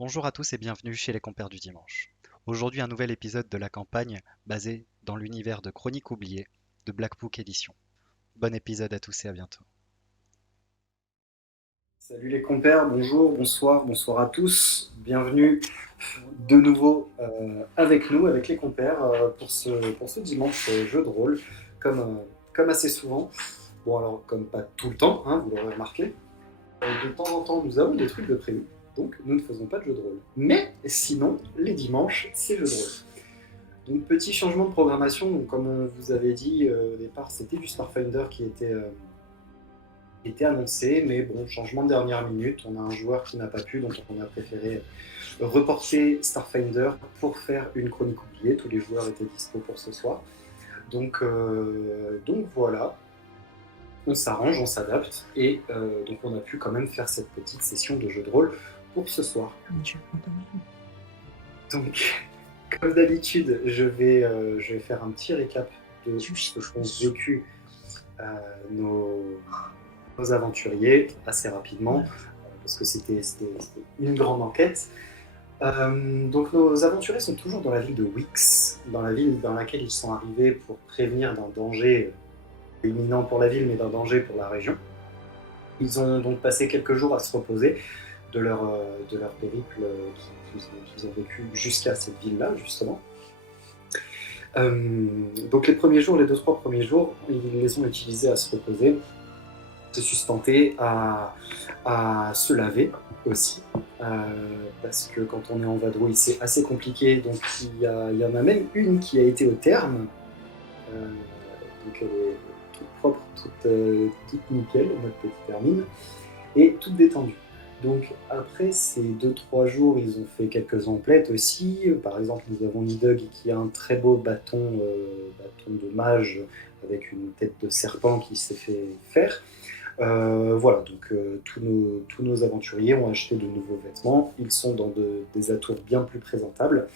Bonjour à tous et bienvenue chez les Compères du Dimanche. Aujourd'hui, un nouvel épisode de la campagne basé dans l'univers de Chroniques oubliées de Black Book Edition. Bon épisode à tous et à bientôt. Salut les compères, bonjour, bonsoir, bonsoir à tous. Bienvenue de nouveau avec nous, avec les compères, pour ce dimanche jeu de rôle, comme, euh, comme assez souvent. Bon alors, comme pas tout le temps, hein, vous l'aurez remarqué. De temps en temps, nous avons des trucs de prévu, donc nous ne faisons pas de jeu de rôle. Mais sinon, les dimanches, c'est jeu de rôle. Donc petit changement de programmation, donc, comme on vous avait dit au départ, c'était du Starfinder qui était annoncé, mais bon, changement de dernière minute, on a un joueur qui n'a pas pu, donc on a préféré reporter Starfinder pour faire une chronique oubliée. Tous les joueurs étaient dispo pour ce soir. Donc voilà, on s'arrange, on s'adapte, et donc on a pu quand même faire cette petite session de jeu de rôle pour ce soir. Donc, comme d'habitude, je vais faire un petit récap de ce qu'ont vécu euh, nos, nos aventuriers assez rapidement, parce que c'était une grande enquête. Donc nos aventuriers sont toujours dans la ville de Wix, dans la ville dans laquelle ils sont arrivés pour prévenir d'un danger imminent pour la ville, mais d'un danger pour la région. Ils ont donc passé quelques jours à se reposer de leur périple qu'ils ont vécu jusqu'à cette ville-là, justement. Donc les premiers jours, les 2-3 premiers jours, ils les ont utilisés à se reposer, se sustenter, à se laver aussi. Parce que quand on est en vadrouille, c'est assez compliqué. Donc il y en a même une qui a été au terme. Donc elle est toute propre, toute nickel, notre petite hermine, et toute détendue. Donc après ces 2-3 jours, ils ont fait quelques emplettes aussi. Par exemple, nous avons Nidhogg qui a un très beau bâton de mage avec une tête de serpent qui s'est fait faire. Voilà, donc tous nos aventuriers ont acheté de nouveaux vêtements, ils sont dans des atours bien plus présentables,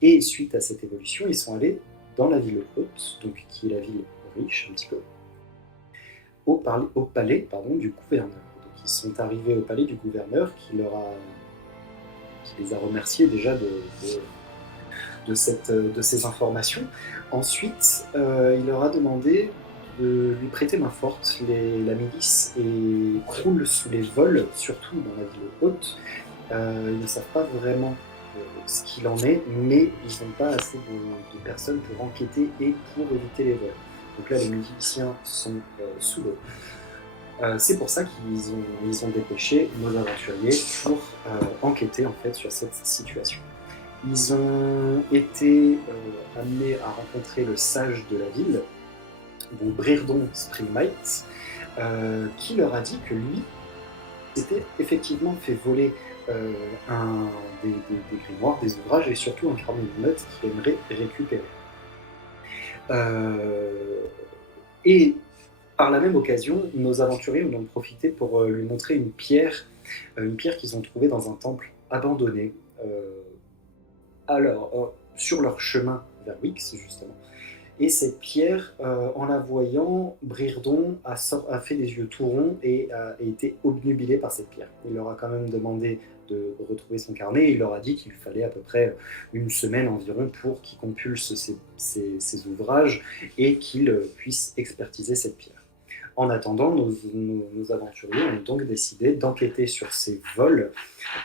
et suite à cette évolution, ils sont allés dans la ville haute, donc qui est la ville riche un petit peu, au palais du gouverneur. Donc ils sont arrivés au palais du gouverneur qui les a remerciés déjà de ces informations. Ensuite, il leur a demandé de lui prêter main forte. La milice croule sous les vols, surtout dans la ville haute. Ils ne savent pas vraiment ce qu'il en est, mais ils n'ont pas assez de personnes pour enquêter et pour éviter les vols. Donc là, les miliciens sont sous l'eau. C'est pour ça qu'ils ont dépêché nos aventuriers pour enquêter en fait sur cette situation. Ils ont été amenés à rencontrer le sage de la ville, donc Brirdon Springmite, qui leur a dit que lui s'était effectivement fait voler des grimoires, des ouvrages et surtout un carnet de notes qu'il aimerait récupérer. Et par la même occasion, nos aventuriers en ont profité pour lui montrer une pierre qu'ils ont trouvée dans un temple abandonné. Sur leur chemin vers Wix, justement. Et cette pierre, en la voyant, Brirdon a fait les yeux tout ronds et a été obnubilé par cette pierre. Il leur a quand même demandé de retrouver son carnet et il leur a dit qu'il fallait à peu près une semaine environ pour qu'il compulse ses ouvrages et qu'il puisse expertiser cette pierre. En attendant, nos aventuriers ont donc décidé d'enquêter sur ces vols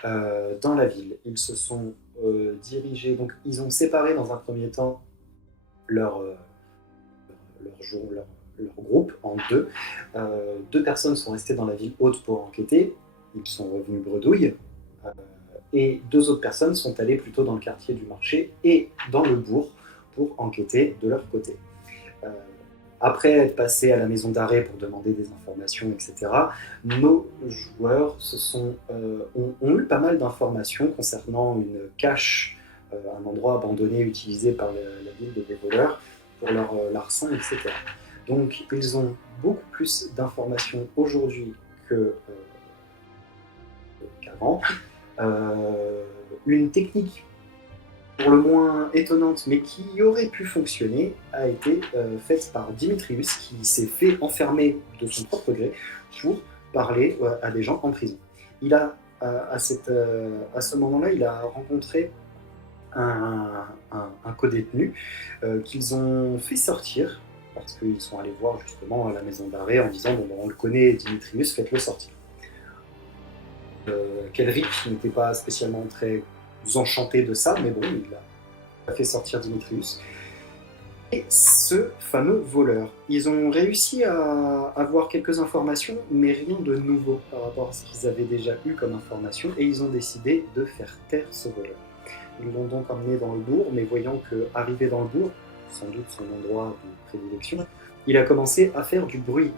dans la ville. Ils se sont dirigés, donc ils ont séparé dans un premier temps leur, euh, leur groupe en deux. Deux personnes sont restées dans la ville haute pour enquêter, ils sont revenus bredouilles, euh, et deux autres personnes sont allées plutôt dans le quartier du marché et dans le bourg pour enquêter de leur côté. Euh, Après être passés à la maison d'arrêt pour demander des informations, etc., nos joueurs ont eu pas mal d'informations concernant une cache, un endroit abandonné utilisé par la ville des voleurs pour leur larcin, etc. Donc ils ont beaucoup plus d'informations aujourd'hui qu'avant. Une technique pour le moins étonnante, mais qui aurait pu fonctionner, a été faite par Dimitrius, qui s'est fait enfermer de son propre gré pour parler à des gens en prison. Il a à ce moment-là, il a rencontré un codétenu qu'ils ont fait sortir parce qu'ils sont allés voir justement à la maison d'arrêt en disant bon, ben, on le connaît, Dimitrius, faites-le sortir. Kelric n'était pas spécialement très enchanté de ça, mais bon, il a fait sortir Dimitrius. Et ce fameux voleur, ils ont réussi à avoir quelques informations, mais rien de nouveau par rapport à ce qu'ils avaient déjà eu comme information, et ils ont décidé de faire taire ce voleur. Ils l'ont donc emmené dans le bourg, mais voyant qu'arrivé dans le bourg, sans doute son endroit de prédilection, il a commencé à faire du bruit.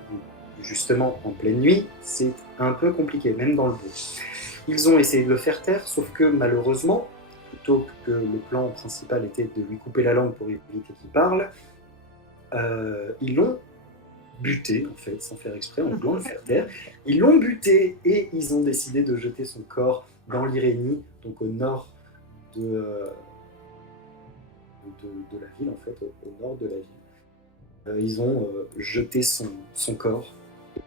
Justement, en pleine nuit, c'est un peu compliqué, même dans le bourg. Ils ont essayé de le faire taire, sauf que malheureusement, plutôt que le plan principal était de lui couper la langue pour éviter qu'il parle, ils l'ont buté, en fait, sans faire exprès, en voulant le faire taire. Ils l'ont buté et ils ont décidé de jeter son corps dans l'Irénie, donc au nord de la ville, en fait, au nord de la ville. Ils ont jeté son corps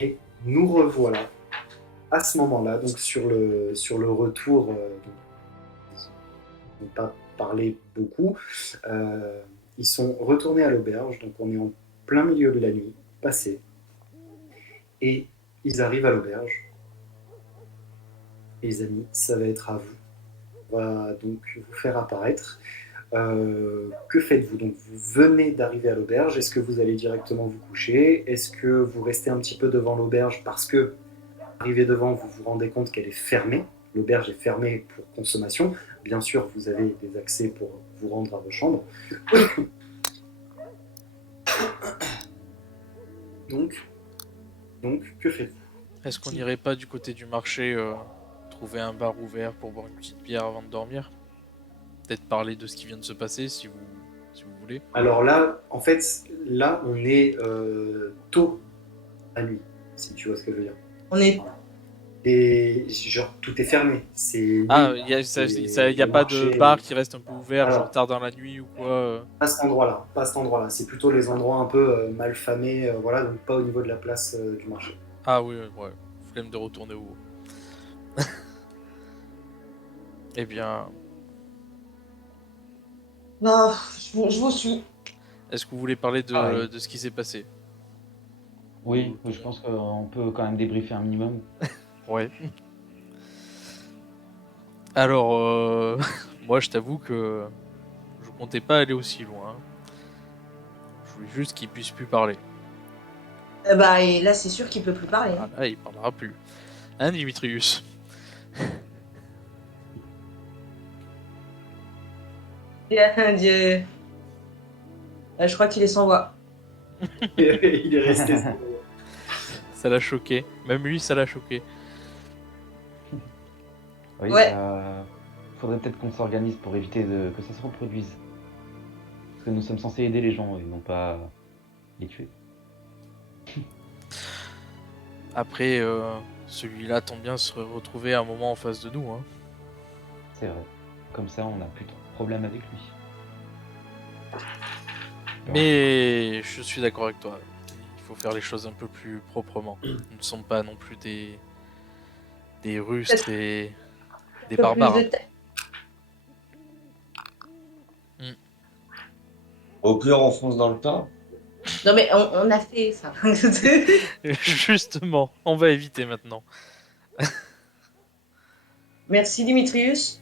et nous revoilà à ce moment-là, donc sur le retour, ils n'ont pas parlé beaucoup, ils sont retournés à l'auberge, donc on est en plein milieu de la nuit, passé, et ils arrivent à l'auberge. Et les amis, ça va être à vous. On va donc vous faire apparaître. Que faites-vous? Donc vous venez d'arriver à l'auberge, est-ce que vous allez directement vous coucher? Est-ce que vous restez un petit peu devant l'auberge parce que, arrivé devant, vous vous rendez compte qu'elle est fermée? L'auberge est fermée pour consommation. Bien sûr, vous avez des accès pour vous rendre à vos chambres. Donc, que faites-vous? Est-ce qu'on n'irait pas du côté du marché trouver un bar ouvert pour boire une petite bière avant de dormir? Peut-être parler de ce qui vient de se passer si vous voulez. Alors là, en fait, là, on est tôt à nuit, si tu vois ce que je veux dire. On est. Et genre, tout est fermé. C'est Ah, nuit, il n'y a le pas marché. de bar qui reste un peu ouvert, Alors, genre tard dans la nuit ou quoi pas cet endroit-là, pas cet endroit-là. C'est plutôt les endroits un peu mal famés, voilà, donc pas au niveau de la place du marché. Ah oui, ouais. Flemme de retourner au haut. Eh bien, Non, je vous suis. est-ce que vous voulez parler Pareil. de ce qui s'est passé? Oui, je pense qu'on peut quand même débriefer un minimum. Ouais. Alors, moi je t'avoue que je comptais pas aller aussi loin. Je voulais juste qu'il puisse plus parler. Bah, et là, c'est sûr qu'il peut plus parler. Ah là, il parlera plus. Hein, Dimitrius? Dieu. Je crois qu'il est sans voix. Il est resté. Ça l'a choqué. Même lui, ça l'a choqué. Oui, Ouais. faudrait peut-être qu'on s'organise pour éviter que ça se reproduise. Parce que nous sommes censés aider les gens et non pas les tuer. Après, celui-là tombe bien se retrouver un moment en face de nous. Hein. C'est vrai. Comme ça, on n'a plus trop de problème avec lui. Mais je suis d'accord avec toi. Il faut faire les choses un peu plus proprement. Nous ne sommes pas non plus des rustres et des barbares. Au pire, on fonce dans le tas. Non, mais on a fait ça. Justement, on va éviter maintenant. Merci, Dimitrius.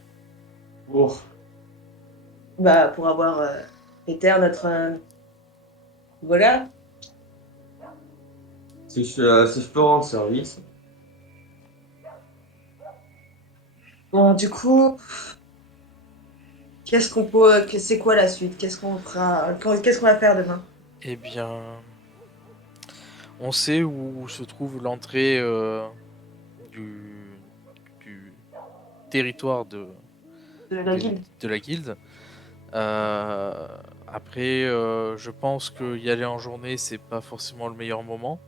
Oh. Bah, pour avoir été notre. Voilà. Si je peux rendre service. Bon, du coup. Qu'est-ce qu'on peut. C'est quoi la suite? Qu'est-ce qu'on fera? Qu'est-ce qu'on va faire demain? Eh bien, on sait où se trouve l'entrée du territoire de la guilde. De la guilde. Après, je pense que y aller en journée, c'est pas forcément le meilleur moment.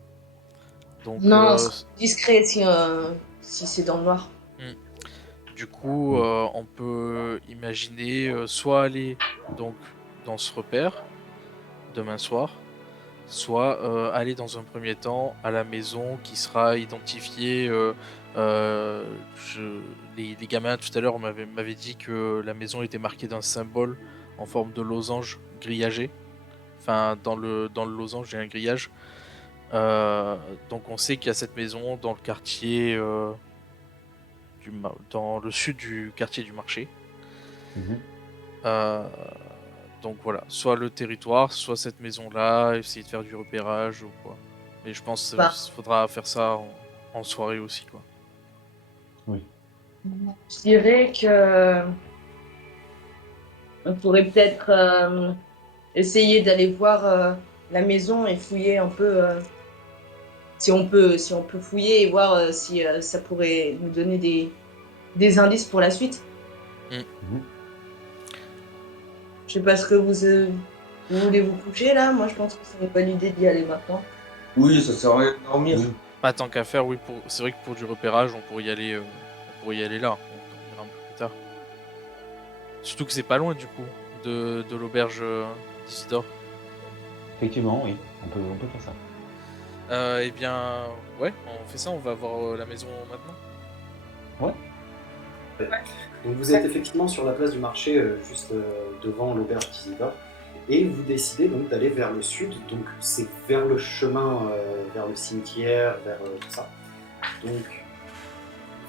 Donc, Non, discret si c'est dans le noir. Du coup, on peut imaginer soit aller donc dans ce repère demain soir, soit aller dans un premier temps à la maison qui sera identifiée Euh, les gamins tout à l'heure m'avaient dit que la maison était marquée d'un symbole en forme de losange grillagé. Enfin, dans le losange, il y a un grillage. Donc on sait qu'il y a cette maison dans le quartier, dans le sud du quartier du marché. Mhm. Euh, donc voilà, soit le territoire, soit cette maison-là, essayer de faire du repérage ou quoi. Mais je pense qu'il Bah. faudra faire ça en soirée aussi, quoi. Oui. Je dirais que on pourrait peut-être essayer d'aller voir la maison et fouiller un peu, si on peut fouiller et voir si ça pourrait nous donner des indices pour la suite. Mhm. Je sais pas ce que vous voulez vous coucher là. Moi, je pense que ce n'est pas l'idée d'y aller maintenant. Oui, ça sert à rien de dormir. Oui. Pas tant qu'à faire, oui. C'est vrai que pour du repérage, on pourrait y aller là. On ira un peu plus tard. Surtout que c'est pas loin du coup de l'auberge d'Isidore. Effectivement, oui. On peut faire ça. Eh bien, ouais, on fait ça. On va voir la maison maintenant. Ouais. Donc vous êtes effectivement sur la place du marché, juste devant l'auberge d'Isidore, et vous décidez donc d'aller vers le sud, donc c'est vers le chemin, vers le cimetière, vers tout ça. Donc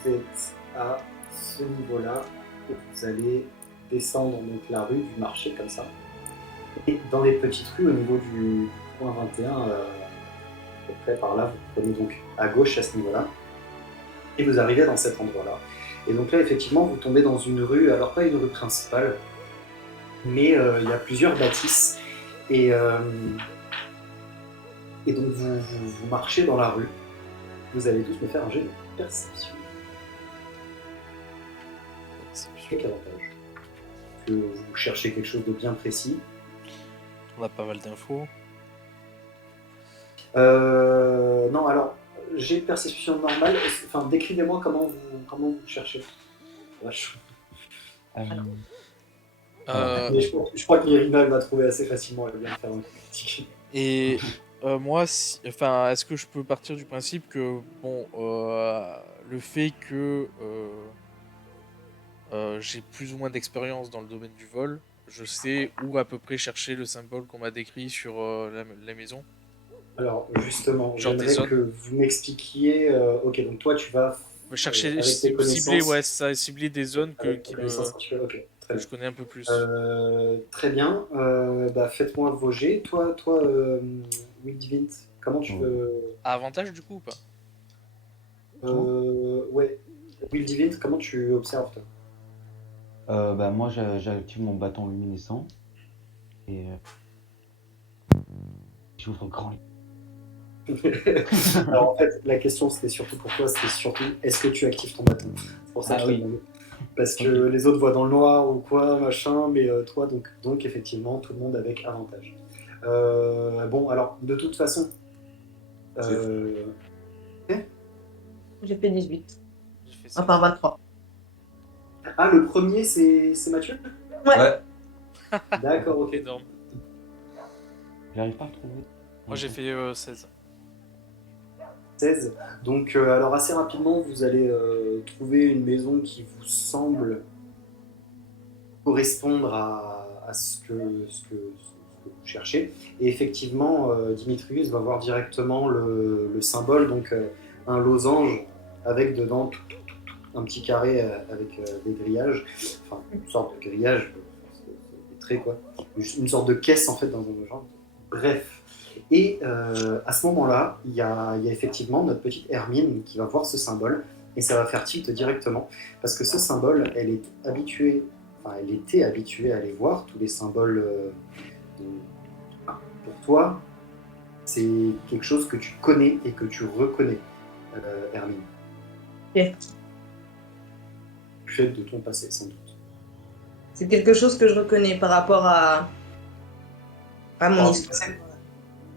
vous êtes à ce niveau-là, et vous allez descendre donc la rue du marché comme ça. Et dans les petites rues au niveau du point 21, à peu près par là, vous prenez donc à gauche à ce niveau-là, et vous arrivez dans cet endroit-là. Et donc là, effectivement, vous tombez dans une rue, alors pas une rue principale, mais il y a plusieurs bâtisses. Et donc vous marchez dans la rue. Vous allez tous me faire un jet de perception. Quel avantage? Que vous cherchez quelque chose de bien précis. On a pas mal d'infos. Non, alors, jet de perception normale. Enfin, décrivez-moi comment vous cherchez. Vache. Mais je crois que Irina va trouver assez facilement. Elle vient de faire un critique. Et moi, est-ce que je peux partir du principe que, bon, le fait que j'ai plus ou moins d'expérience dans le domaine du vol, je sais où à peu près chercher le symbole qu'on m'a décrit sur la maison. Alors, justement, Genre des j'aimerais zones. que vous m'expliquiez. Ok, donc toi, tu vas Chercher, avec tes cibler, connaissances. ouais, ça, cibler des zones Avec tes connaissances articulées, ok, très que bien. je connais un peu plus. Très bien. Bah, faites-moi vos jets. Toi, Wildvint, comment tu veux. À avantage du coup ou pas? Ouais. Wildvint, comment tu observes, toi? Bah, moi, j'active mon bâton luminescent. Et j'ouvre grand les. Alors, en fait, la question, c'était surtout pour toi, c'était surtout est-ce que tu actives ton bâton? C'est pour ça que Ah je t'ai oui. demandé. Parce que Ok. les autres voient dans le noir ou quoi, machin, mais toi, donc effectivement, tout le monde avec avantage. Bon, alors, de toute façon. J'ai fait 18. J'ai fait ça. Enfin, 23. Ah, le premier, c'est Mathieu? Ouais. D'accord, ok. Énorme. J'arrive pas à trouver. Moi j'ai fait 16. 16. Donc, alors assez rapidement, vous allez trouver une maison qui vous semble correspondre à ce que vous cherchez. Et effectivement, Dimitrius va voir directement le symbole, donc un losange avec dedans un petit carré avec des grillages, enfin une sorte de grillage, des traits quoi, une sorte de caisse en fait dans un genre. Bref. Et à ce moment-là, il y a effectivement notre petite Hermine qui va voir ce symbole et ça va faire tilt directement parce que ce symbole, elle était habituée à les voir, tous les symboles. Pour toi, c'est quelque chose que tu connais et que tu reconnais, Hermine. Ok. Du fait de ton passé, sans doute. C'est quelque chose que je reconnais par rapport à mon histoire.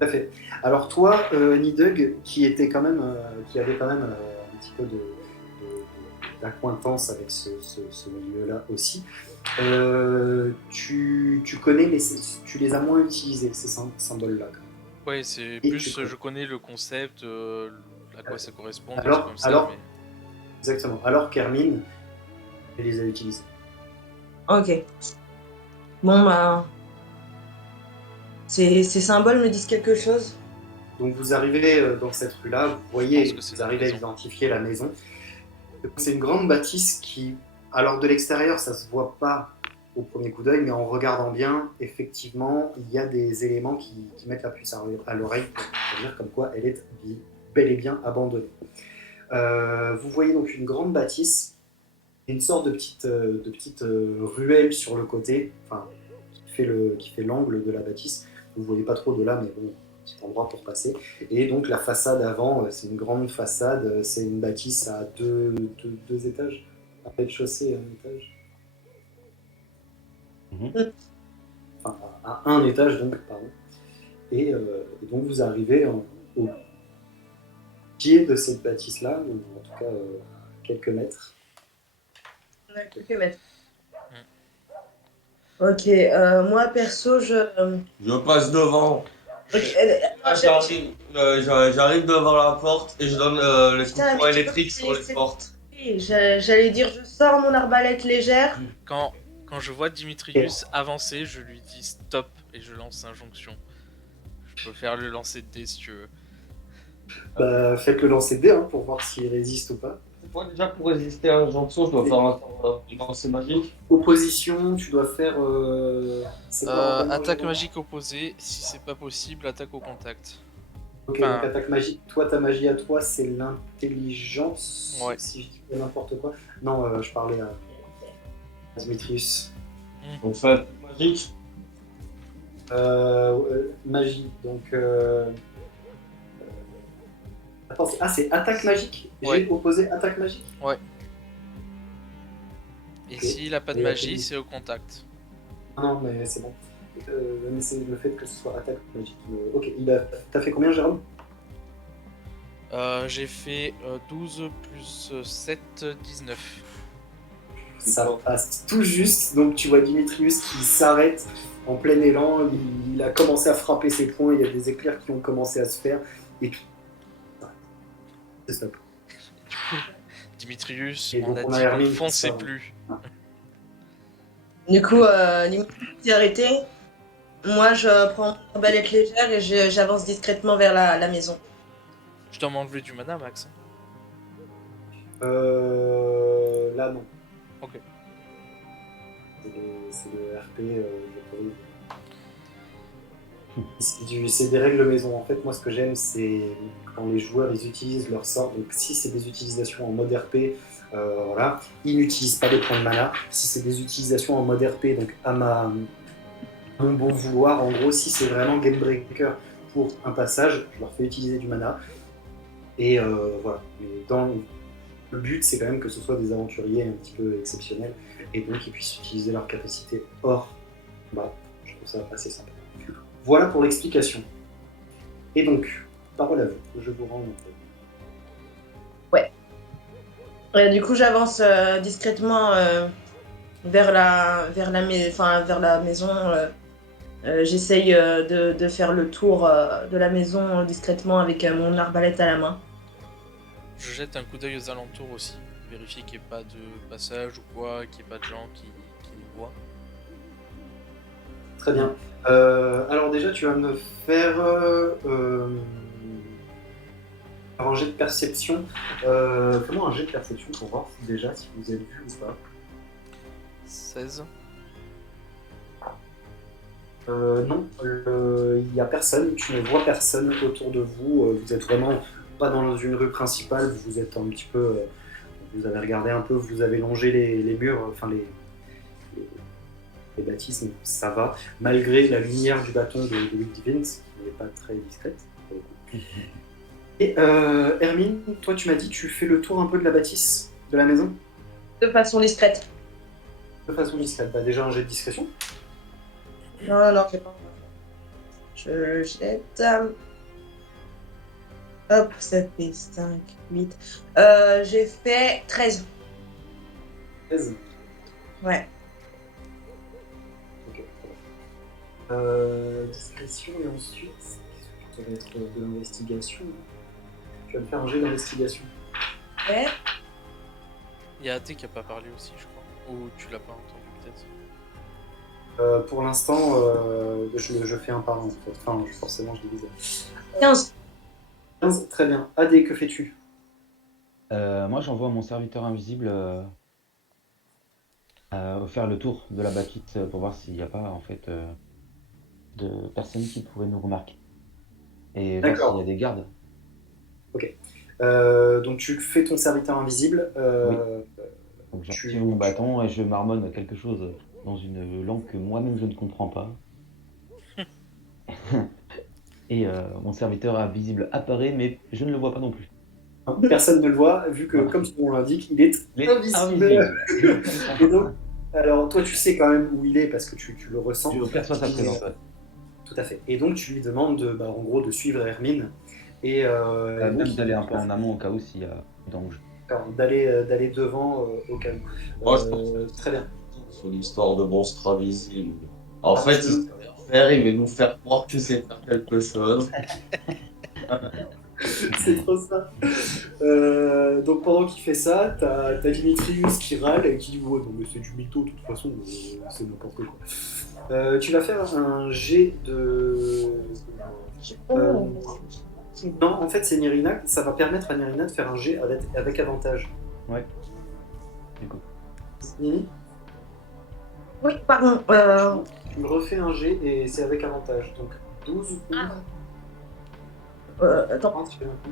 Tout à fait. Alors toi, Nidug, qui avait quand même un petit peu d'acquaintance avec ce milieu-là aussi, tu connais, mais tu les as moins utilisés, ces symboles-là. Ouais, c'est Et plus tu connais. je connais le concept, à quoi ça correspond, des Alors- trucs comme ça, alors- mais Exactement. Alors qu'Hermine, elle les a utilisés. Ok. Bon, bah. Ces symboles me disent quelque chose. Donc vous arrivez dans cette rue-là, vous pense voyez, que c'est vous notre arrivez à maison. identifier la maison. C'est une grande bâtisse qui, alors de l'extérieur, ça se voit pas au premier coup d'œil, mais en regardant bien, effectivement, il y a des éléments qui mettent la puce à l'oreille pour dire comme quoi elle est bel et bien abandonnée. Vous voyez donc une grande bâtisse, une sorte de petite ruelle sur le côté, enfin, qui fait l'angle de la bâtisse. Vous ne voyez pas trop de là, mais bon, petit endroit pour passer. Et donc la façade avant, c'est une grande façade, c'est une bâtisse à deux étages, un rez-de-chaussée et un étage. Enfin, à un étage donc, pardon. Et donc vous arrivez au pied de cette bâtisse-là, ou en tout cas quelques mètres. Ouais, quelques mètres. Ok, moi perso, Je passe devant. Ok, J'arrive devant la porte et je donne les coups de Putain, poing mais tu vois, électriques sur les portes. J'allais dire, je sors mon arbalète légère. Quand je vois Dimitrius avancer, je lui dis stop et je lance injonction. Je peux faire le lancer de dés si tu veux. Bah, faites le lancer de dés hein, pour voir s'il résiste ou pas. Moi, déjà, pour résister à l'injonction, je dois faire un lancer magique. Opposition, tu dois faire. C'est quoi encore, Attaque Jérôme magique opposée, si c'est pas possible, attaque au contact. Ok, Enfin, donc attaque magique. Toi, ta magie à toi, c'est l'intelligence. Ouais. Si je dis pas n'importe quoi. Non, je parlais à Dimitrius. Donc, ça, attaque magique. Magie. Donc. Attends, c'est attaque magique. Ouais. J'ai opposé attaque magique. Et Ok. s'il a pas de Et magie, attends. c'est au contact. Non, mais c'est bon. Mais c'est le fait que ce soit attaque magique. Ok, t'as fait combien, Jérôme? J'ai fait 12 plus 7, 19. Ça passe tout juste, donc tu vois Dimitrius qui s'arrête en plein élan, il a commencé à frapper ses poings, il y a des éclairs qui ont commencé à se faire, et tout. C'est stop. Dimitrius, Et on donc, a on a dit Hermine ne qui foncez sort. plus. Du coup, Dimitrius s'est arrêté. Moi, je prends mon arbalète légère et j'avance discrètement vers la maison. Je dois m'enlever du mana, Max. Là, non. Ok. C'est le RP, c'est des règles maison. En fait, moi, ce que j'aime, c'est quand les joueurs ils utilisent leur sort. Donc, si c'est des utilisations en mode RP, voilà, ils n'utilisent pas des points de mana. Si c'est des utilisations en mode RP, donc à mon bon vouloir, en gros, si c'est vraiment game breaker pour un passage, je leur fais utiliser du mana. Et voilà. Mais le but, c'est quand même que ce soit des aventuriers un petit peu exceptionnels et donc ils puissent utiliser leur capacité hors combat. Je trouve ça assez sympa. Voilà pour l'explication. Et donc, parole à vous, je vous rends. Du coup, j'avance discrètement vers la maison. J'essaye de faire le tour de la maison discrètement avec mon arbalète à la main. Je jette un coup d'œil aux alentours aussi. Vérifier qu'il n'y ait pas de passage ou quoi, qu'il n'y ait pas de gens qui nous voient. Très bien. Alors déjà, tu vas me faire un jet de perception. Fais-moi un jet de perception pour voir déjà si vous avez vu ou pas. 16. Non, il n'y a personne, tu ne vois personne autour de vous. Vous êtes vraiment pas dans une rue principale, vous êtes un petit peu. Vous avez regardé un peu, vous avez longé les murs, enfin les bâtisses, donc ça va, malgré la lumière du bâton de Luke Divine, qui n'est pas très discrète. Et Hermine, toi tu m'as dit tu fais le tour un peu de la bâtisse, de la maison, De façon discrète. de façon discrète. Bah déjà un jet de discrétion. Non, j'ai pas. Je jette. Hop, ça fait 5, 8. J'ai fait 13. 13. Ouais. Ok. Discrétion et ensuite, ça va être de l'investigation. Tu vas me faire un jet d'investigation. Ouais. Il y a Athé qui a pas parlé aussi, je crois. Ou tu l'as pas entendu peut-être. Pour l'instant, je fais un par un, en fait. Enfin, forcément, je divise. 15. 15, très bien. AD, que fais-tu? Moi, j'envoie mon serviteur invisible faire le tour de la bâtisse pour voir s'il n'y a pas en fait de personnes qui pourraient nous remarquer. Et voir s'il y a D'accord. des gardes. Ok. Donc tu fais ton serviteur invisible. Oui. Donc Tu, j'active mon bâton et je marmonne quelque chose dans une langue que moi-même je ne comprends pas. Et mon serviteur invisible apparaît, mais je ne le vois pas non plus. Personne ne le voit, vu que, Voilà. comme son nom l'indique, il est Il est invisible. invisible. Et donc, alors toi, tu sais quand même où il est parce que tu le ressens. Je perçois sa présence. Ouais. Tout à fait. Et donc, tu lui demandes en gros, de suivre Hermine et donc, Même d'aller un peu en amont au cas où s'il y a danger. d'aller devant au cas où. Moi, je pense Très bien. sur l'histoire de monstre invisible. En Ah, fait, tu- il sait rien faire, il va nous faire croire que c'est faire quelque chose. C'est trop ça. Donc pendant qu'il fait ça, t'as Dimitrius qui râle et qui dit ouais non mais c'est du mytho de toute façon, c'est n'importe quoi. Tu vas faire un jet de... Euh, non, en fait c'est Nirina, ça va permettre à Nirina de faire un jet avec avantage. Ouais. Du coup. Nini, Oui, pardon. tu me refais un jet et c'est avec avantage. Donc 12 ou Attends. 30, tu fais un coup.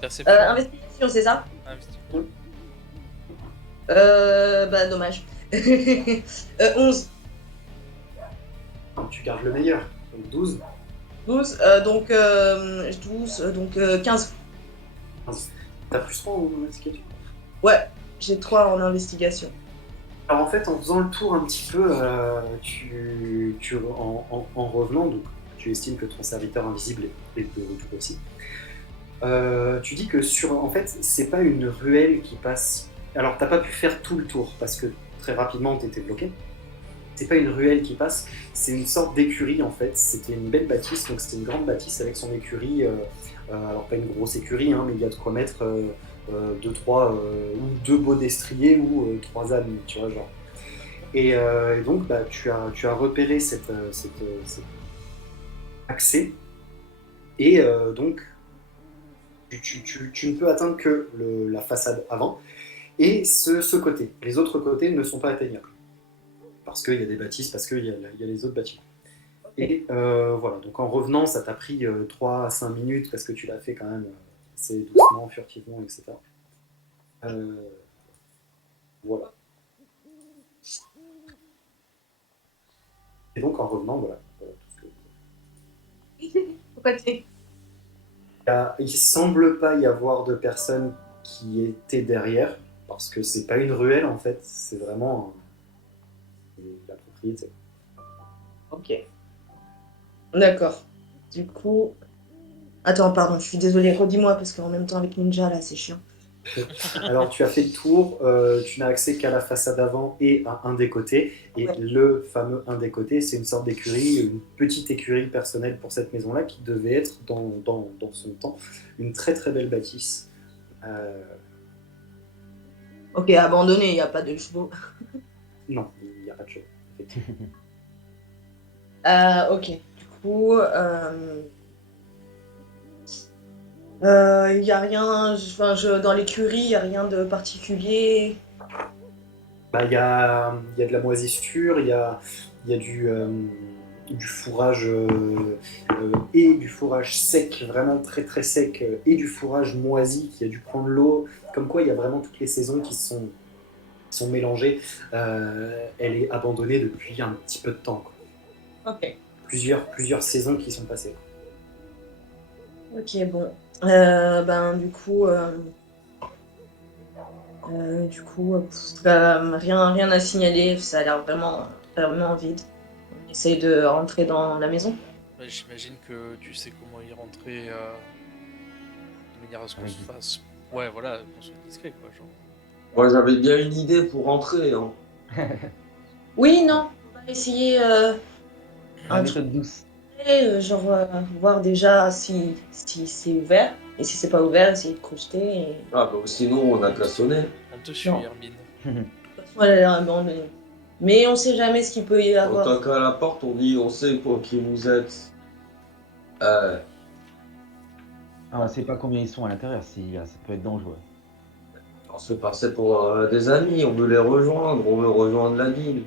Perception. Investigation, c'est ça? Investigation. Bah, dommage. 11. Non, tu gardes le meilleur. Donc 12. 12, donc 15. 15. T'as plus 3 en investigation. Ouais, j'ai 3 en investigation. Alors en fait, en faisant le tour un petit peu, en revenant, donc tu estimes que ton serviteur invisible est de retour aussi. Tu dis que en fait, c'est pas une ruelle qui passe. Alors t'as pas pu faire tout le tour parce que très rapidement t'étais bloqué. C'est pas une ruelle qui passe, c'est une sorte d'écurie en fait. C'était une belle bâtisse, donc c'était une grande bâtisse avec son écurie. Alors pas une grosse écurie, hein, mais il y a de quoi mettre 2-3 ou 2 beaux destriers ou 3 ânes, tu vois genre. Et donc tu as repéré cet accès et donc tu ne peux atteindre que la façade avant et ce côté. Les autres côtés ne sont pas atteignables parce qu'il y a des bâtisses, parce qu'il y a les autres bâtiments. Et voilà, donc en revenant, ça t'a pris 3 à 5 minutes parce que tu l'as fait quand même assez doucement, furtivement, etc. Voilà. Et donc en revenant, voilà. Tout ce que... Pourquoi t'es... Il semble pas y avoir de personnes qui étaient derrière, parce que c'est pas une ruelle en fait, c'est vraiment la propriété. Ok. D'accord. Du coup... Attends, pardon, je suis désolée, redis-moi, parce qu'en même temps avec Ninja, là, c'est chiant. Alors tu as fait le tour, tu n'as accès qu'à la façade avant et à un des côtés, et Ouais. le fameux un des côtés, c'est une sorte d'écurie, une petite écurie personnelle pour cette maison-là, qui devait être dans son temps une très très belle bâtisse. Ok, abandonné, il n'y a pas de chevaux. Non, il n'y a pas de chose, effectivement. Ok, du coup... Il n'y a rien... dans l'écurie, il n'y a rien de particulier. Il y a de la moisissure, il y a du fourrage et du fourrage sec, vraiment très très sec, et du fourrage moisi qui a dû prendre l'eau. Comme quoi, il y a vraiment toutes les saisons qui sont mélangées. Elle est abandonnée depuis un petit peu de temps, quoi. Ok. Plusieurs saisons qui sont passées. Ok, bon. Rien à signaler, ça a l'air vraiment vide. On essaye de rentrer dans la maison. Ouais, j'imagine que tu sais comment y rentrer de manière à ce qu'on Oui. se fasse. Ouais, voilà, qu'on soit discret quoi. Genre. Moi, j'avais bien une idée pour entrer. Hein. Oui, non, on va essayer La un méthode douce. genre voir déjà si c'est ouvert. Et si c'est pas ouvert, essayer de crocheter. Et... Ah, bah sinon, on a qu'à sonner. On te suit, Non. Hermine. De toute façon, elle a l'air abandonnée. Mais on sait jamais ce qu'il peut y En avoir. tant qu'à la porte, on dit on sait quoi qui vous êtes. Euh, Ah, on sait pas combien ils sont à l'intérieur, ça peut être dangereux. on se passait pour des amis, on veut les rejoindre, on veut rejoindre la ville.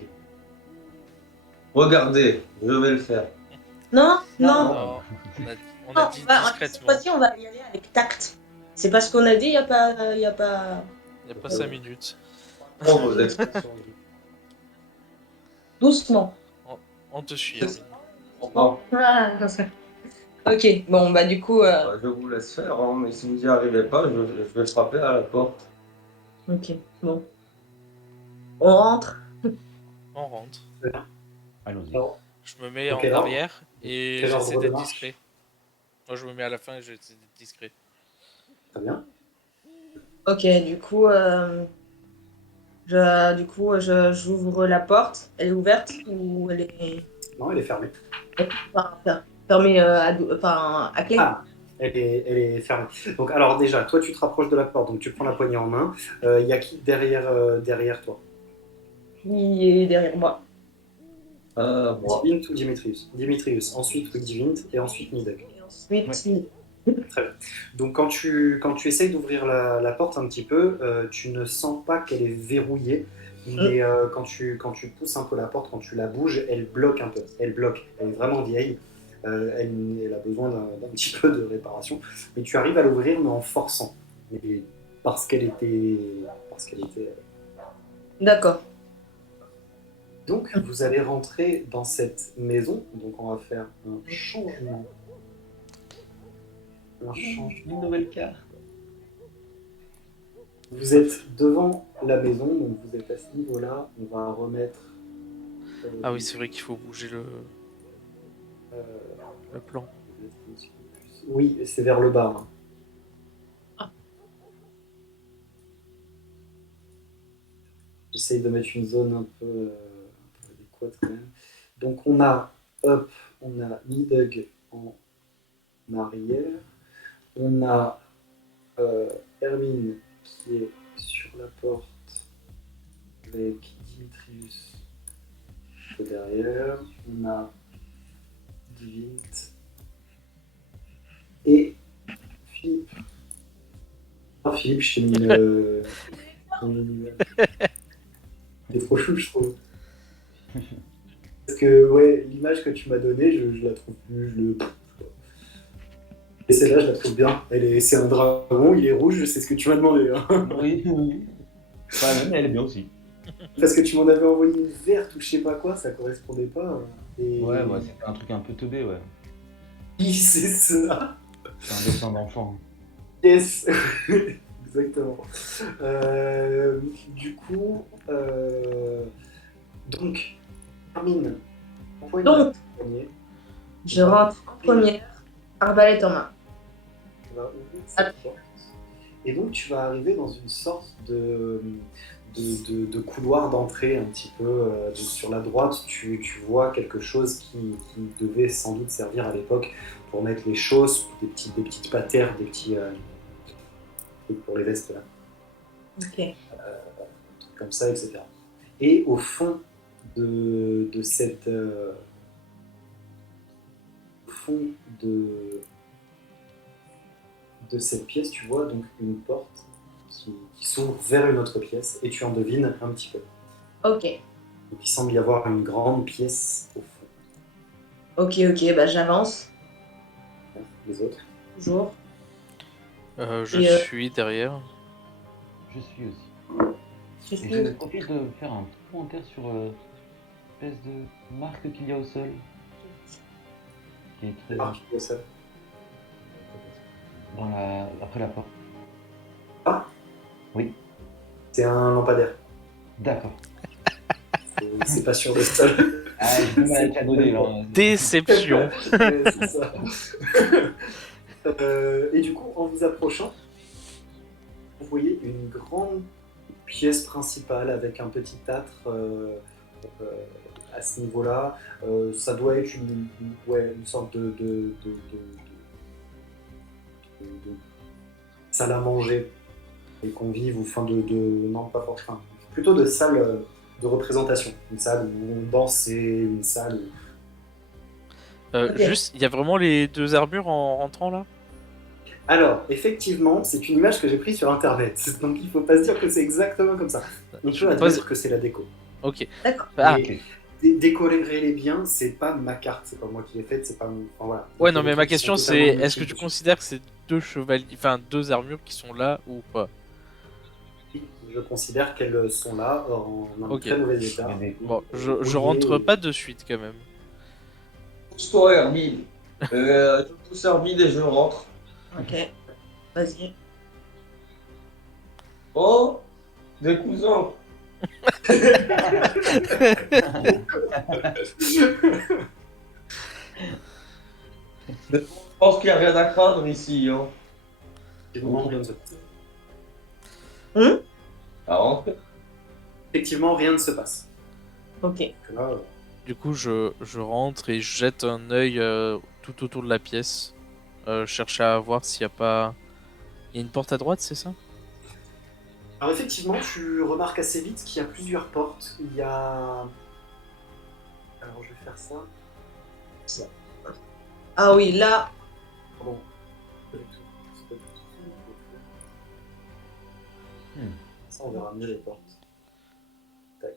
Regardez, je vais le faire. Non, non, Non, on non. a dit Cette discrètement. fois-ci, on va y aller avec tact. C'est parce qu'on a dit, il n'y a pas. Y a pas... Il n'y a pas 5 minutes. Prends vos expressions. Doucement. On te suit, Hermine. Bon, Ah, ok, bon, bah du coup. je vous laisse faire, hein, mais si vous n'y arrivez pas, je vais frapper à la porte. Ok, bon. On rentre. On rentre. Allons-y. Alors, Je me mets Ok, en alors, arrière et quel ordre j'essaie de d'être marche discret. Moi, je me mets à la fin et j'essaie d'être discret. très bien. Ok, j'ouvre la porte. Elle est ouverte ou elle est Non, elle est fermée. fermée à clé? Ah, elle est fermée. Donc, alors déjà, toi, tu te rapproches de la porte, donc tu prends la poignée en main. Il y a qui derrière toi? Qui est derrière moi? Moi. Divint ou Dimitrius? Dimitrius, ensuite Divint et ensuite Nidek. Et ensuite, Très bien. Donc quand tu essayes d'ouvrir la porte un petit peu, tu ne sens pas qu'elle est verrouillée, mais quand tu pousses un peu la porte, quand tu la bouges, elle bloque un peu. Elle bloque. Elle est vraiment vieille. Elle a besoin d'un petit peu de réparation. Mais tu arrives à l'ouvrir, mais en forçant. Mais parce qu'elle était. d'accord. Donc vous allez rentrer dans cette maison. Donc on va faire un changement. Une nouvelle carte. Vous êtes devant la maison, donc vous êtes à ce niveau-là. On va remettre. Ah oui, c'est vrai qu'il faut bouger euh, le plan. Oui, c'est vers le bas. J'essaye de mettre une zone un peu adéquate quand même. Donc on a Nidhugg en arrière. On a Hermine qui est sur la porte avec Dimitrius derrière. On a Divint et Philippe. Ah, Philippe, je t'ai mis une. Il est trop chou, je trouve. Parce que, ouais, l'image que tu m'as donnée, je la trouve plus. Et celle-là, je la trouve bien. C'est un dragon, il est rouge, c'est ce que tu m'as demandé. Hein. Oui, oui. Pas la même, mais elle est bien aussi. Parce que tu m'en avais envoyé une verte ou je sais pas quoi, ça correspondait pas. Hein. Et... Ouais, c'était un truc un peu teubé, ouais. Oui, c'est ça. C'est un dessin d'enfant. Yes. Exactement. Du coup, donc, Hermine, Donc, je rentre en première, arbalète en main. Tu vas ouvrir cette porte. Et donc, tu vas arriver dans une sorte de couloir d'entrée un petit peu. Donc, sur la droite, tu vois quelque chose qui devait sans doute servir à l'époque pour mettre les choses, des petites patères, des petits trucs pour les vestes là. Ok. Trucs comme ça, etc. Et au fond de cette... au fond de cette pièce, tu vois donc une porte qui s'ouvre vers une autre pièce et tu en devines un petit peu. Ok. Donc il semble y avoir une grande pièce au fond. Ok, bah j'avance. Les autres. Toujours. Je Et, suis derrière. Je suis aussi. Je Et suis... je profite de faire un commentaire sur l'espèce de marque qu'il y a au sol. Qui est très... Ah, tu vois ça. Après la porte. Ah, Oui, c'est un lampadaire. d'accord. C'est pas sur le sol. Ah, j'ai du mal avec la donnée, là. Déception. Ouais, c'est ça. Et du coup, en vous approchant, vous voyez une grande pièce principale avec un petit âtre à ce niveau-là. Ça doit être une sorte de salle à manger les convives ou non pas forcément, plutôt de salle de représentation, une salle où on dansait, une salle où... Ok. Juste, il y a vraiment les 2 armures en rentrant là? Alors, effectivement, c'est une image que j'ai prise sur internet, donc il faut pas se dire que c'est exactement comme ça. On Je peut pose- admettre que c'est la déco. Ok. D'accord. Ah, Mais Ok. décorer bien, c'est pas ma carte, c'est pas moi qui l'ai faite, c'est pas mon... Enfin, voilà. ouais, Donc, non, il y a mais des ma trucs qui sont question c'est totalement est-ce que inutiles tu dessus. considères que c'est 2 chevaliers, enfin 2 armures qui sont là ou pas? Je considère qu'elles sont là en un Ok. très mauvais état. Mais Bon, je Rouillées rentre et- pas de suite quand même. Pousse-toi, Hermine. Je pousse Hermine et je rentre. Ok. Vas-y. Oh, des cousins. Je pense qu'il n'y a rien à craindre ici. Hein. Effectivement, rien ne se passe. À rentrer. Effectivement, rien ne se passe. Ok. Donc là, Du coup, je rentre et je jette un œil tout autour de la pièce. Chercher à voir s'il y a pas. Il y a une porte à droite, c'est ça? Alors effectivement, tu remarques assez vite qu'il y a plusieurs portes. Il y a... Alors je vais faire ça. Ça. Ah oui, là. Bon. Ça, on verra mieux les portes. Tac.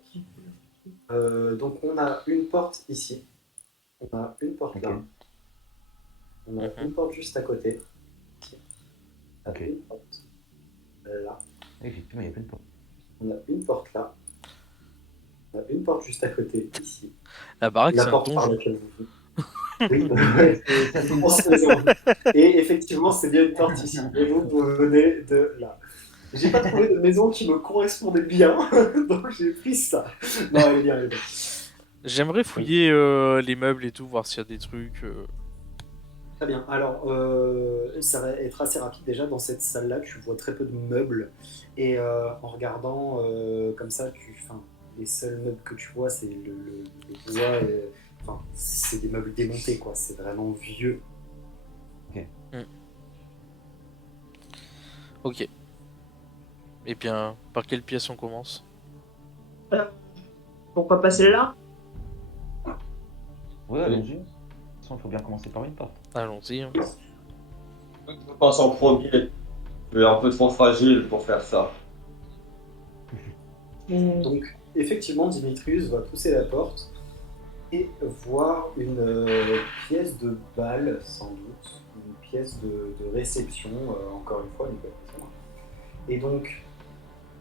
Donc on a une porte ici. On a une porte là. Ok. On a une porte juste à côté. Ok. Une porte là. Effectivement, il y a plein de portes. On a une porte là. On a une porte juste à côté ici. La baraque, La c'est un porte par donjon. laquelle vous... Oui, ouais, Ça, c'est une grosse maison. Et effectivement, c'est bien une porte ici. Et vous venez de là. J'ai pas trouvé de maison qui me correspondait bien, donc j'ai pris ça. Non, elle est bien, elle est bien. J'aimerais fouiller les meubles et tout, voir s'il y a des trucs. Très bien. Alors, ça va être assez rapide déjà. Dans cette salle-là, tu vois très peu de meubles. Et en regardant comme ça, les seuls meubles que tu vois, c'est le bois. Enfin, c'est des meubles démontés, quoi. C'est vraiment vieux. Ok. Eh bien, par quelle pièce on commence? Pourquoi pas celle-là? Ouais, allons-y. De toute façon, il faut bien commencer par une porte. Allons-y. Hein. Je passe en premier. Je suis un peu trop fragile pour faire ça. Donc, effectivement, Dimitrius va pousser la porte et voir une pièce de bal, sans doute, une pièce de réception, encore une fois, une pièce de réception. Et donc,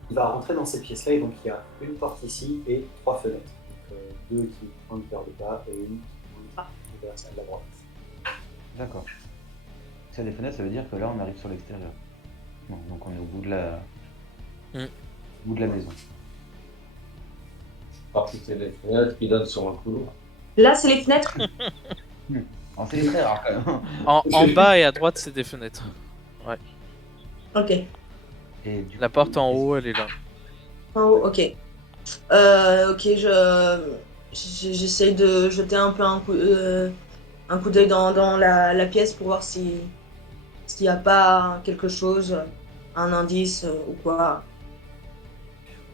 il va rentrer dans cette pièce-là, et donc il y a une porte ici et 3 fenêtres. Donc, 2 qui pointent vers le bas et une qui pointe vers la droite. D'accord. S'il y a des fenêtres, ça veut dire que là, on arrive sur l'extérieur. Non, donc on est au bout de la... Mm. Au bout de la maison. Parce que c'est les fenêtres qui donnent sur un couloir. Là, c'est les fenêtres. Alors, c'est très rare quand même. En bas et à droite, c'est des fenêtres. Ok. Et du La coup, porte en haut, elle est là. En haut, ok. Ok, j'essaye de jeter un peu un coup d'œil dans la pièce pour voir s'il n'y a pas quelque chose, un indice ou quoi.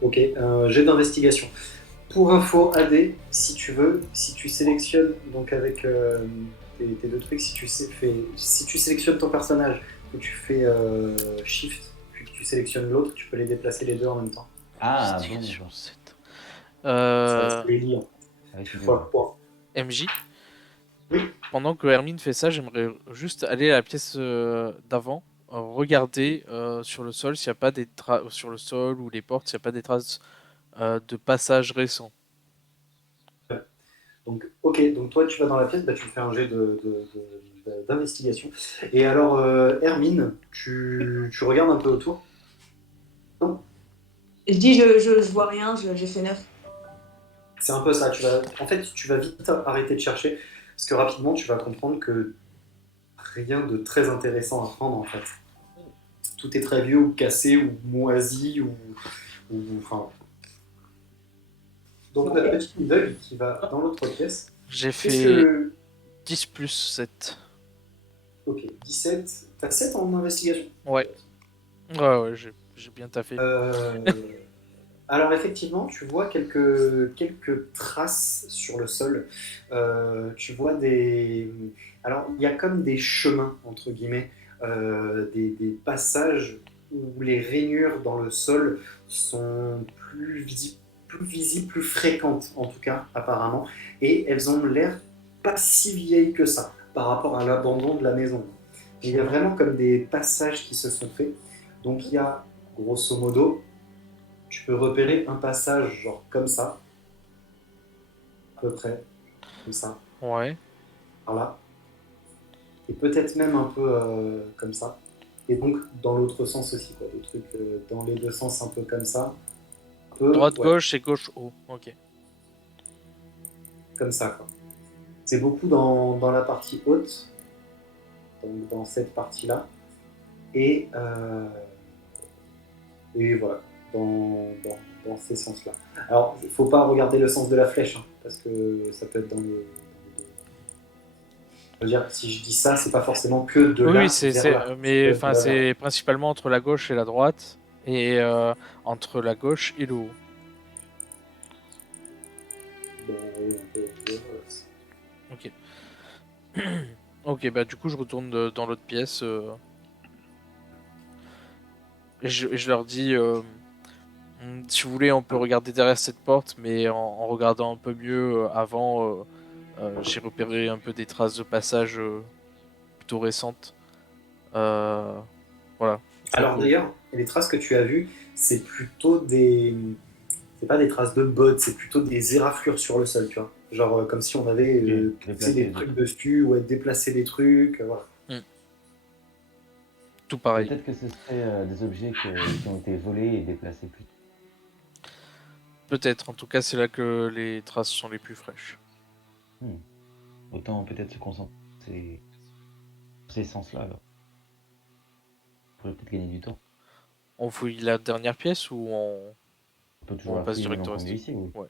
Ok, jet d'investigation. Pour info, AD, si tu veux, si tu sélectionnes donc avec tes deux trucs, si tu sélectionnes ton personnage, que tu fais Shift, puis que tu sélectionnes l'autre, tu peux les déplacer les deux en même temps. Ah, bon, Investigation d'accord. 7. Ça les lie. Avec une Fois point. MJ. Oui. Pendant que Hermine fait ça, j'aimerais juste aller à la pièce d'avant, regarder sur le sol s'il n'y a pas des traces sur le sol ou les portes, s'il n'y a pas des traces de passage récent. Donc, ok, donc toi tu vas dans la pièce, bah, tu fais un jet d'investigation. Et alors, Hermine, tu regardes un peu autour. Je dis, je vois rien, j'ai fait 9. C'est un peu ça. En fait, tu vas vite arrêter de chercher, parce que rapidement tu vas comprendre que rien de très intéressant à prendre en fait. Tout est très vieux ou cassé ou moisi enfin. Donc notre petit Doug qui va dans l'autre pièce. J'ai Qu'est-ce fait que... 10 plus 7. Ok, 17. T'as 7 en investigation. Ouais. Ouais, j'ai bien taffé. Alors effectivement, tu vois quelques traces sur le sol. Tu vois des... Alors il y a comme des chemins, entre guillemets, des passages où les rainures dans le sol sont plus visibles, plus fréquentes en tout cas, apparemment. Et elles ont l'air pas si vieilles que ça par rapport à l'abandon de la maison. Il y a vraiment comme des passages qui se sont faits. Donc il y a, grosso modo, tu peux repérer un passage genre comme ça, à peu près, comme ça, Ouais. par là, et peut-être même un peu comme ça. Et donc dans l'autre sens aussi, quoi, des trucs dans les deux sens un peu comme ça, un peu, Droite, ouais, gauche et gauche haut. Ok. comme ça, quoi. C'est beaucoup dans la partie haute, donc dans cette partie-là, et, et voilà, dans ces sens-là. Alors, il ne faut pas regarder le sens de la flèche, hein, parce que ça peut être dans les deux. Je veux dire, si je dis ça, c'est pas forcément que de là Oui, c'est, vers c'est- là. mais Ça peut enfin, être de là vers là. c'est principalement entre la gauche et la droite, et entre la gauche et le haut. Bon, oui, un peu, voilà. Ok. Ok, bah du coup, je retourne dans l'autre pièce. Et je leur dis, si vous voulez, on peut regarder derrière cette porte, mais en regardant un peu mieux avant, j'ai repéré un peu des traces de passage plutôt récentes. Euh, voilà. Donc, Alors d'ailleurs, les traces que tu as vues, c'est plutôt des... C'est pas des traces de bottes, c'est plutôt des éraflures sur le sol, tu vois. Genre comme si on avait Ok, poussé déplacer des les trucs trucs. dessus, ou déplacé des trucs, voilà. tout pareil. Peut-être que ce serait des objets qui ont été volés et déplacés plus tôt. Peut-être. En tout cas, c'est là que les traces sont les plus fraîches. Autant peut-être se concentrer sur ces sens-là, alors. On pourrait peut-être gagner du temps. On fouille la dernière pièce ou On peut toujours on la passe fouiller direct maintenant au qu'on est reste? ici, oui. Ouais.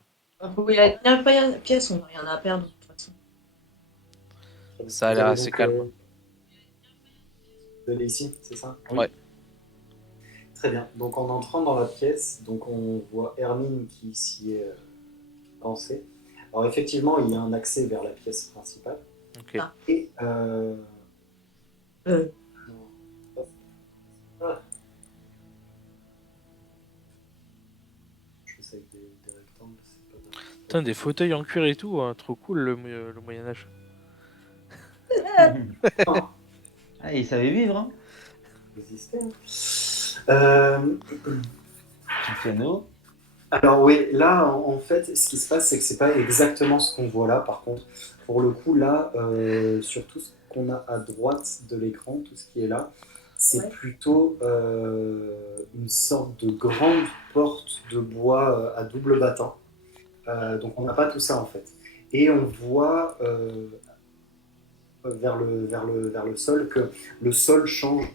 Oui, la dernière pièce, on n'a rien à perdre de toute façon. Ça a Vous l'air allez assez donc, calme. vous allez ici, c'est ça? Oui. Ouais. Très bien. Donc en entrant dans la pièce, donc on voit Hermine qui s'y est lancée. Alors effectivement, il y a un accès vers la pièce principale. Ok. Ah. Et Euh, ah. Je fais ça avec des rectangles, c'est pas dingue. Putain, des fauteuils en cuir et tout, hein, trop cool le Moyen-Âge. Ah, Ah, il savait vivre, hein. existait, hein. Euh, Petit piano. alors oui, là en fait, ce qui se passe, c'est que c'est pas exactement ce qu'on voit là. Par contre, pour le coup, là, sur tout ce qu'on a à droite de l'écran, tout ce qui est là, c'est Ouais. plutôt une sorte de grande porte de bois à double battant. Donc on n'a pas tout ça en fait. Et on voit vers le sol que le sol change.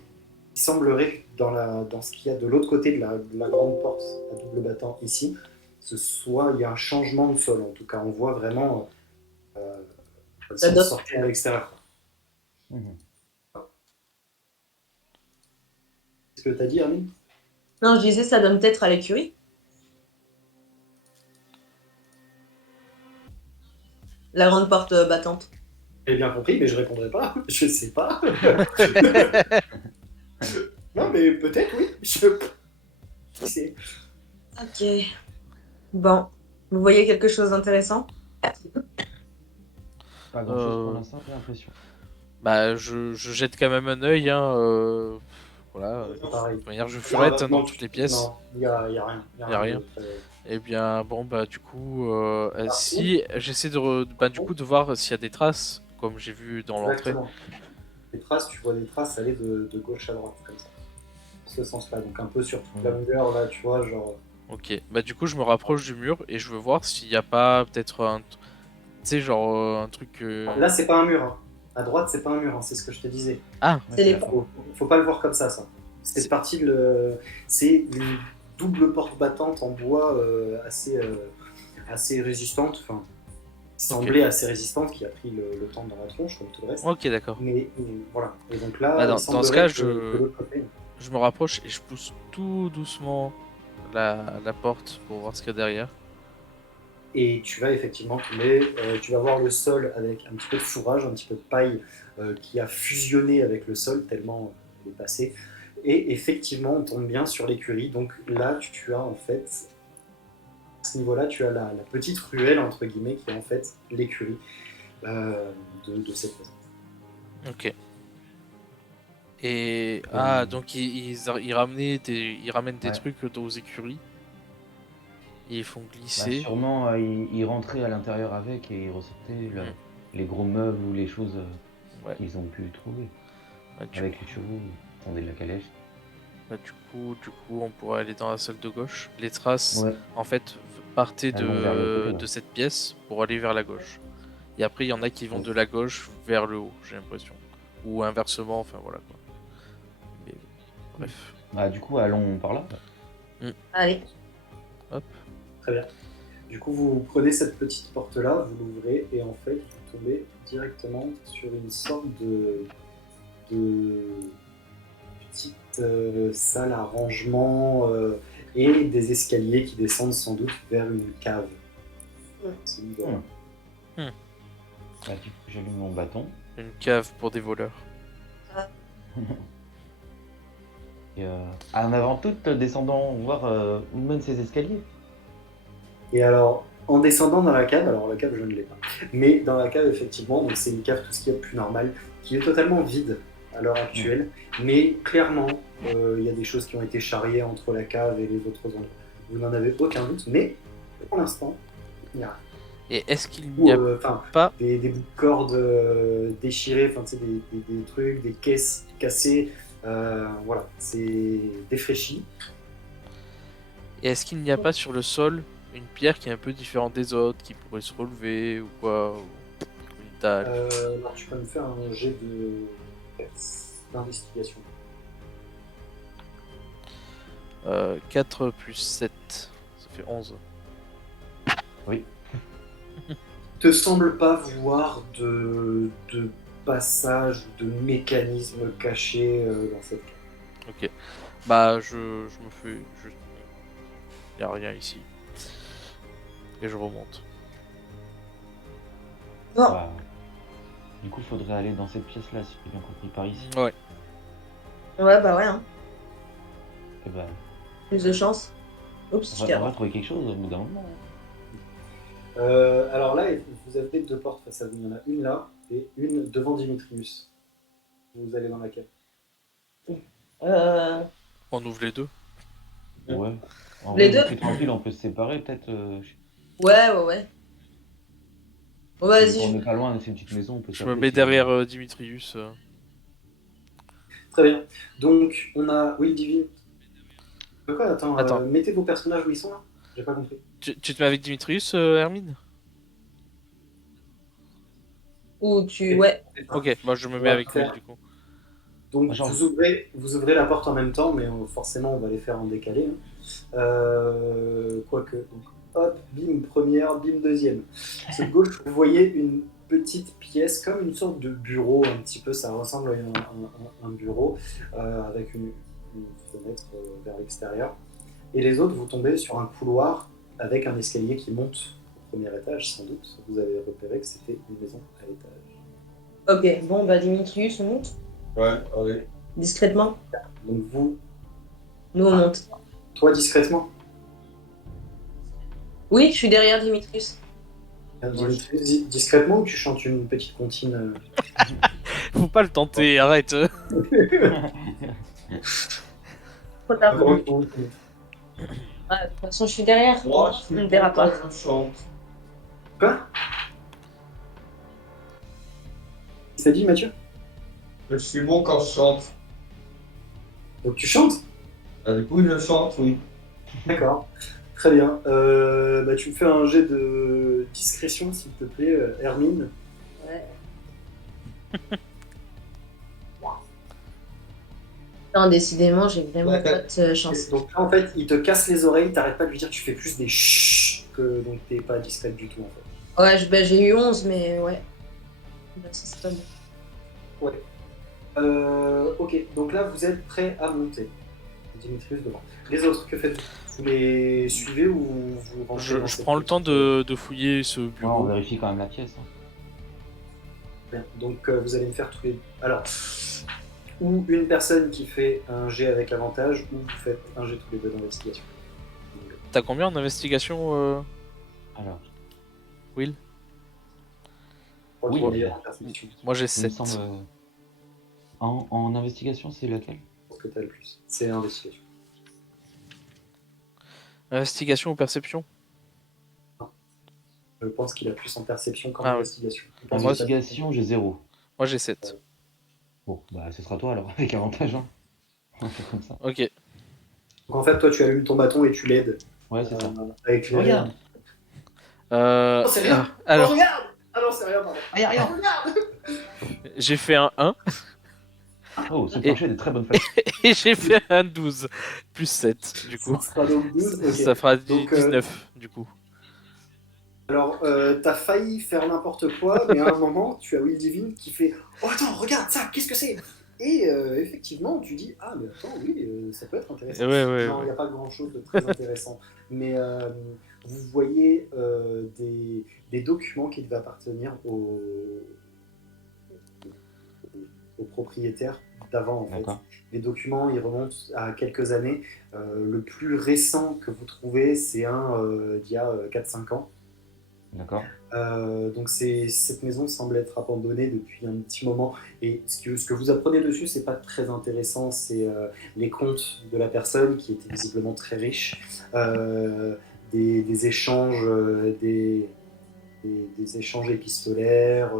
Il semblerait que dans ce qu'il y a de l'autre côté de la grande porte à double battant ici, il y a un changement de sol. En tout cas, on voit vraiment comme si Ça on doit- sortait à l'extérieur. Mhm. Qu'est-ce que tu as dit, Hermine? Non, je disais, ça donne peut-être à l'écurie. La grande porte battante. J'ai bien compris, mais je répondrai pas. Je sais pas. Non, mais peut-être, oui. Qui sait? Ok. Bon. Vous voyez quelque chose d'intéressant? Pas grand-chose pour Euh, l'instant, j'ai l'impression. Bah, je jette quand même un œil, hein. Voilà. Pareil. De toute manière, je Ah, furette hein, non, dans toutes les pièces. Non, il y a rien. Y a rien. de très- Eh bien, bon, bah, du coup, Ah, si j'essaie bah, du coup, de voir s'il y a des traces, comme j'ai vu dans l'entrée. Exactement. Les traces, tu vois des traces aller de gauche à droite, comme ça. Dans ce sens-là. Donc un peu sur toute la longueur, là, tu vois, genre... Ok, bah, du coup, je me rapproche du mur et je veux voir s'il n'y a pas peut-être tu sais, genre un truc. Là, c'est pas un mur. Hein. À droite, c'est pas un mur, hein, c'est ce que je te disais. Ah, C'est les Faut pas le voir comme ça. Cette partie, c'est une double porte battante en bois assez assez résistante, enfin, semblait assez résistante, qui a pris le temps dans la tronche, comme tout le reste. Ok, d'accord. Mais voilà. Et donc là, Bah, il dans ce semblerait cas, que de l'autre côté, je me rapproche et je pousse tout doucement la porte pour voir ce qu'il y a derrière. et tu vas effectivement tomber, tu vas voir le sol avec un petit peu de fourrage, un petit peu de paille qui a fusionné avec le sol tellement il est passé. Et effectivement, on tombe bien sur l'écurie. Donc là, tu as en fait, à ce niveau-là, tu as la petite ruelle, entre guillemets, qui est en fait l'écurie de cette maison. Ok. Et donc ils ramènent des Ouais. trucs aux écuries. Et ils font Bah, glisser. sûrement, ils rentraient à l'intérieur avec et ils ressortaient les gros meubles ou les choses Ouais. qu'ils ont pu trouver. Bah, du Avec les chevaux, ils tendaient la calèche. Bah, du coup, on pourrait aller dans la salle de gauche. Les traces, Ouais, en fait, partaient elles vont vers le côté, ouais. de cette pièce pour aller vers la gauche. Et après, il y en a qui vont de la gauche vers le haut, j'ai l'impression. Ou inversement, enfin voilà quoi. Mais, bref. Bah, du coup, allons par là. Allez. Très bien. Du coup, vous prenez cette petite porte-là, vous l'ouvrez, et en fait, vous tombez directement sur une sorte de petite salle à rangement et des escaliers qui descendent sans doute vers une cave. C'est une cave. Bah, du coup, j'allume mon bâton. Une cave pour des voleurs. Et en avant toute, descendons voir où mènent ces escaliers. Et alors, en descendant dans la cave, alors la cave je ne l'ai pas, mais dans la cave effectivement, donc c'est une cave tout ce qui est plus normal, qui est totalement vide à l'heure actuelle, mais clairement il y a des choses qui ont été charriées entre la cave et les autres endroits. Vous n'en avez aucun doute, mais pour l'instant, il n'y a rien. Et est-ce qu'il n'y a pas des bouts de cordes déchirés, enfin tu sais, des trucs, des caisses cassées, voilà, c'est défraîchi. Et est-ce qu'il n'y a pas sur le sol une pierre qui est un peu différente des autres, qui pourrait se relever ou quoi, ou une dalle? Alors tu peux me faire un jet d'investigation. 4 plus 7, ça fait 11. Oui. Te semble pas voir de passage, de mécanisme caché dans cette cave. Ok. Bah, je me fais. Y a rien ici. Et je remonte. Bon, Bah, du coup, faudrait aller dans cette pièce-là, si j'ai bien compris, par ici. Ouais. ouais, bah ouais, hein. Et bah, Plus de chance. Oups, je on t'ai va trouver quelque chose au bout d'un moment. Alors là, vous avez deux portes face à vous. Il y en a une là et une devant Dimitrius. Vous allez dans la cave. On ouvre les deux. Ouais. En Les vrai, deux. plus tranquille, on peut se séparer peut-être. Ouais. Ouais, vas-y, On je... n'est pas loin, c'est une petite maison. On peut Je me s'appeler mets si- derrière Dimitrius. Très bien. Donc on a. Oui, Divine. De quoi? Attends, Attends. mettez vos personnages où ils sont là. J'ai pas compris. Tu te mets avec Dimitrius, Hermine? Ou tu... Ouais. Ok, bah je me On mets va avec lui faire- du coup. Donc Genre- vous ouvrez la porte en même temps, mais forcément on va les faire en décalé. Quoique. Donc, hop, bim, première, bim, deuxième. Sur gauche, vous voyez une petite pièce, comme une sorte de bureau, un petit peu, ça ressemble à un bureau, avec une fenêtre vers l'extérieur. Et les autres, vous tombez sur un couloir avec un escalier qui monte au premier étage, sans doute. Vous avez repéré que c'était une maison à l'étage. Ok, bon, bah Dimitrius, on monte. Ouais, allez. Discrètement. Donc vous, Nous, on monte. toi discrètement, Oui, je suis derrière Dimitrius. discrètement ou tu chantes une petite comptine Faut pas le tenter, arrête. Trop tard. Quoi Ouais, de toute façon, je suis derrière. Moi, On ne verra pas. je chante. Ça dit Mathieu? Je suis bon quand je chante. Donc tu chantes? Ah, du coup, je chante, oui. D'accord. Très bien. Bah, tu me fais un jet de discrétion, s'il te plaît, Hermine. Ouais. Non, décidément, j'ai vraiment Ouais. pas de chance. Donc là, en fait, il te casse les oreilles, t'arrêtes pas de lui dire, tu fais plus des chut. donc t'es pas discrète du tout en fait. Ouais, j'ai eu 11, mais ouais. Bah, ça, c'est pas bon. Ouais. Ok, donc là vous êtes prêts à monter. Dimitrius devant. Les autres, que faites-vous? Vous les suivez ou vous rentrez dans Je cette prends le temps de fouiller ce Ouais, on bureau. vérifie quand même la pièce. Hein. Bien. Donc vous allez me faire tous les... Alors, ou une personne qui fait un jet avec avantage, ou vous faites un jet tous les deux d'investigation. T'as combien en investigation, Alors, Will? Je crois qu'il y a oui, meilleure perception. Moi j'ai il me 7. semble. En investigation, c'est laquelle? Je pense que t'as le plus. C'est investigation. Investigation ou perception? Je pense qu'il a plus en perception qu'en Ah ouais. investigation. Je En pense que t'as- investigation, j'ai 0. Moi j'ai 7. Bon, bah ce sera toi alors, avec avantage. Hein. On va faire comme ça. Ok. Donc en fait, toi, tu allumes ton bâton et tu l'aides Ouais, c'est ça. à éclairer. Regarde. Oh, c'est rien. Alors, Oh, regarde. Ah non, c'est rien, pardon. Ah, y'a rien. Oh, regarde. j'ai fait un 1 Oh, ce plancher a de très bonnes flèches. et j'ai fait un 12. Plus 7, du coup. Ça sera donc 12. Ok. Ça fera Donc, 19, du coup. Alors, t'as failli faire n'importe quoi, mais à un moment, tu as Will Divine qui fait « Oh, attends, regarde ça, qu'est-ce que c'est ?» Et effectivement, tu dis « Ah, mais attends, oui, ça peut être intéressant. » Ouais. Non, il n'y a pas grand-chose de très intéressant. Mais vous voyez des documents qui devaient appartenir au propriétaire d'avant, en fait. D'accord. Les documents, ils remontent à quelques années. Le plus récent que vous trouvez, c'est un d'il y a 4-5 ans. D'accord. Donc cette maison semble être abandonnée depuis un petit moment et ce que vous apprenez dessus, c'est pas très intéressant, c'est les comptes de la personne qui était visiblement très riche, des échanges, des échanges épistolaires,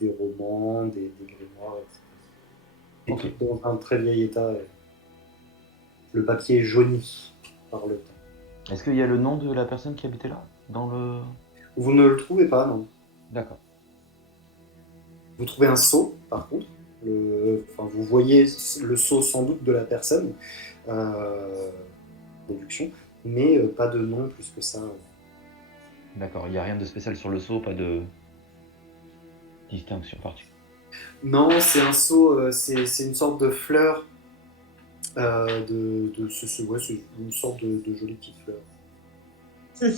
des romans, des grimoires, etc. Et Ok. tout dans un très vieil état. Le papier est jauni par le temps. Est-ce qu'il y a le nom de la personne qui habitait là? Dans le. Vous ne le trouvez pas, non. D'accord. Vous trouvez un sceau, par contre. Vous voyez le sceau sans doute de la personne, déduction, mais pas de nom plus que ça. D'accord. Il n'y a rien de spécial sur le seau, pas de distinction particulière. Non, c'est un sceau, c'est une sorte de fleur, ouais, c'est une sorte de jolie petite fleur.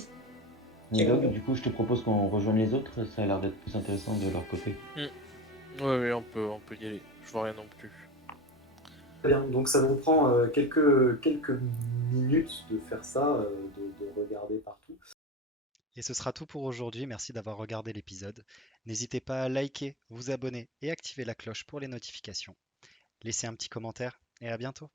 Nidog, du coup, je te propose qu'on rejoigne les autres. Ça a l'air d'être plus intéressant de leur côté. Ouais, on peut y aller. Je vois rien non plus. Très bien, donc ça vous prend quelques minutes de faire ça, de regarder partout. Et ce sera tout pour aujourd'hui, merci d'avoir regardé l'épisode. N'hésitez pas à liker, vous abonner et activer la cloche pour les notifications. Laissez un petit commentaire et à bientôt.